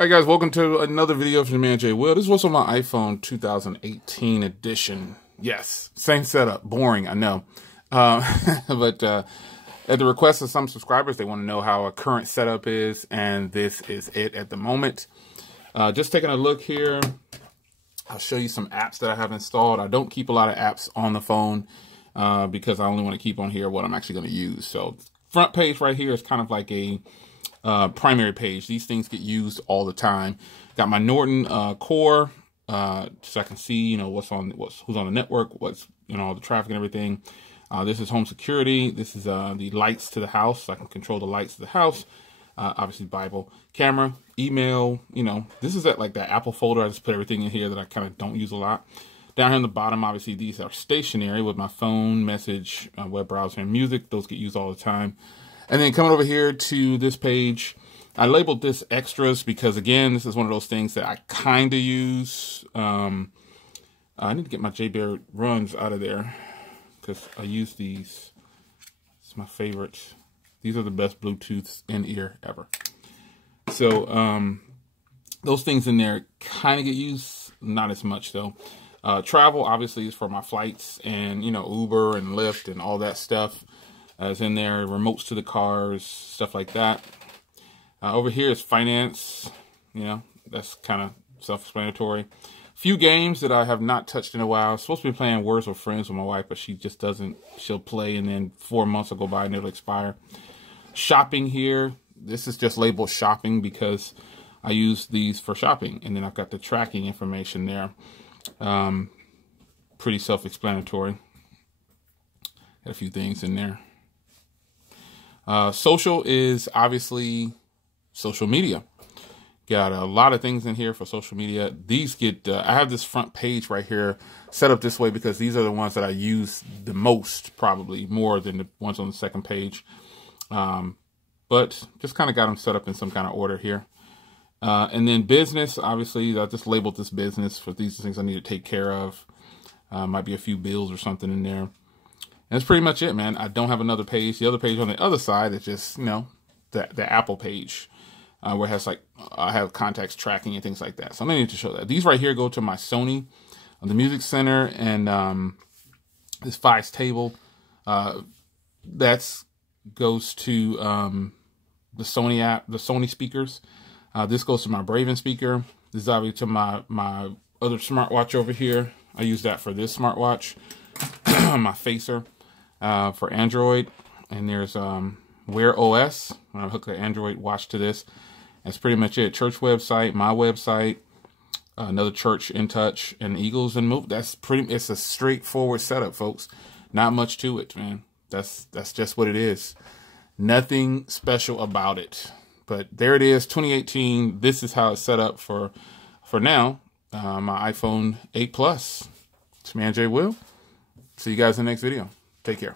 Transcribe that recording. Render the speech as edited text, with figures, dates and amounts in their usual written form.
All right, guys, welcome to another video from the man Jay Will. This is what's on my iPhone 2018 edition. Yes, same setup. Boring, I know. But at the request of some subscribers, they want to know how a current setup is, and this is it at the moment. Just taking a look here, I'll show you some apps that I have installed. I don't keep a lot of apps on the phone because I only want to keep on here what I'm actually going to use. So front page right here is kind of like a primary page. These things get used all the time. Got my Norton core, so I can see, you know, who's on the network, what's, you know, all the traffic and everything. This is home security. This is the lights to the house, so I can control the lights to the house. Obviously Bible, camera, email, you know, this is like that Apple folder. I just put everything in here that I kind of don't use a lot. Down here on the bottom, obviously these are stationary with my phone, message, web browser, and music. Those get used all the time. And then coming over here to this page, I labeled this extras because, again, this is one of those things that I kind of use. I need to get my J-Bear runs out of there because I use these. It's my favorites. These are the best Bluetooth in-ear ever. So those things in there kind of get used, not as much though. Travel, obviously, is for my flights and, you know, Uber and Lyft and all that stuff. Is in there, remotes to the cars, stuff like that. Over here is finance, you know, that's kind of self-explanatory. Few games that I have not touched in a while. I'm supposed to be playing Words with Friends with my wife, but she just doesn't. She'll play and then 4 months will go by and it'll expire. Shopping here, this is just labeled shopping because I use these for shopping. And then I've got the tracking information there. Pretty self-explanatory. Got a few things in there. Social is obviously social media. Got a lot of things in here for social media. These get, I have this front page right here set up this way because these are the ones that I use the most, probably more than the ones on the second page. But just kind of got them set up in some kind of order here. And then business, obviously, I just labeled this business for these things I need to take care of. Might be a few bills or something in there. And that's pretty much it, man. I don't have another page. The other page on the other side is just, you know, the Apple page where it has like, I have contacts tracking and things like that. So I need to show that. These right here go to my Sony, the Music Center, and this Fives table. That goes to the Sony app, the Sony speakers. This goes to my Braven speaker. This is obviously to my other smartwatch over here. I use that for this smartwatch. My Facer. For Android, and there's Wear OS. When I hook the Android watch to this, that's pretty much it. Church website, my website, another church in touch, and Eagles and Move. That's pretty. It's a straightforward setup, folks. Not much to it, man. That's just what it is. Nothing special about it. But there it is, 2018. This is how it's set up for now. My iPhone 8 Plus. It's man Jay Will. See you guys in the next video. Take care.